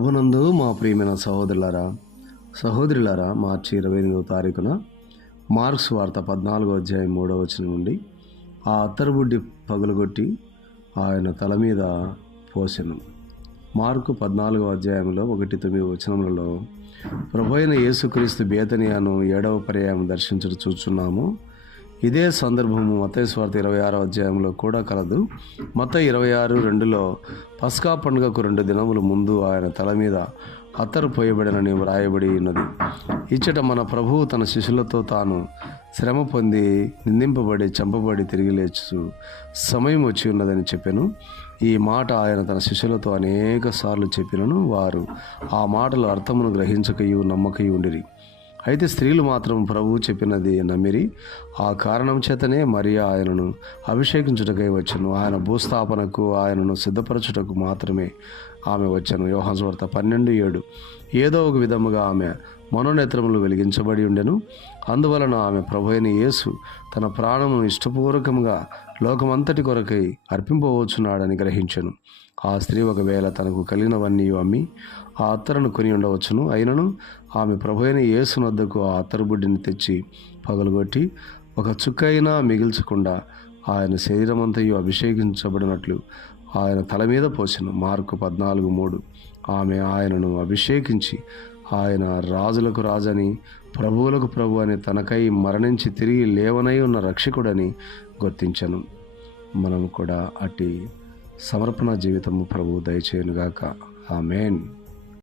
ప్రభునందు మా ప్రియమైన సహోదరులారా సహోదరులారా మార్చి ఇరవై ఎనిమిదవ తారీఖున మార్క్స్ వార్త పద్నాలుగో అధ్యాయం మూడవ వచనం నుండి ఆ అత్తరుబుడ్డి పగులగొట్టి ఆయన తల మీద పోసెను. మార్కు పద్నాలుగో అధ్యాయంలో ఒకటి తొమ్మిది వచనములలో ప్రభు అయిన యేసుక్రీస్తు బేతనియాను ఏడవ పర్యాయం దర్శించడం చూస్తున్నాము ఇదే సందర్భము మత స్వార్థ ఇరవై ఆరో అధ్యాయంలో కూడా కలదు. మత ఇరవై ఆరు రెండులో పస్కా పండుగకు రెండు దినముల ముందు ఆయన తల మీద అత్తరు పోయబడినని వ్రాయబడి ఉన్నది. ఇచ్చట మన ప్రభువు తన శిష్యులతో తాను శ్రమ పొంది నిందింపబడి చంపబడి తిరిగి లేచు సమయం వచ్చి ఉన్నదని చెప్పాను. ఈ మాట ఆయన తన శిష్యులతో అనేక సార్లు చెప్పినను వారు ఆ మాటలు అర్థమును గ్రహించకయు నమ్మకయు ఉండిరి. అయితే స్త్రీలు మాత్రం ప్రభువు చెప్పినది నమ్మిరి. ఆ కారణం చేతనే మరియా ఆయనను అభిషేకించుటకై వచ్చను. ఆయన భూస్థాపనకు ఆయనను సిద్ధపరచుటకు మాత్రమే ఆమె వచ్చాను. యోహాన్స్వార్త పన్నెండు ఏడు. ఏదో ఒక విధముగా ఆమె మనోనేత్రములు వెలిగించబడి ఉండెను. అందువలన ఆమె ప్రభు యేసు తన ప్రాణమును ఇష్టపూర్వకంగా లోకమంతటి కొరకై అర్పింపవచ్చున్నాడని గ్రహించెను. ఆ స్త్రీ ఒకవేళ తనకు కలిగినవన్నీ అమ్మి ఆ అత్తరును కొని ఉండవచ్చును. అయినను ఆమె ప్రభు యేసు యేసునద్దకు ఆ అత్తరు బుడ్డిని తెచ్చి పగలగొట్టి ఒక చుక్కైనా మిగిల్చకుండా ఆయన శరీరమంతయు అభిషేకించబడినట్లు ఆయన తల మీద పోసెను. మార్కు పద్నాలుగు మూడు. ఆమె ఆయనను అభిషేకించి ఆయన రాజులకు రాజని ప్రభువులకు ప్రభు అని తనకై మరణించి తిరిగి లేవనై ఉన్న రక్షకుడని గుర్తించను. మనం కూడా అటు సమర్పణ జీవితము ప్రభు దయచేయనుగాక. ఆమెన్.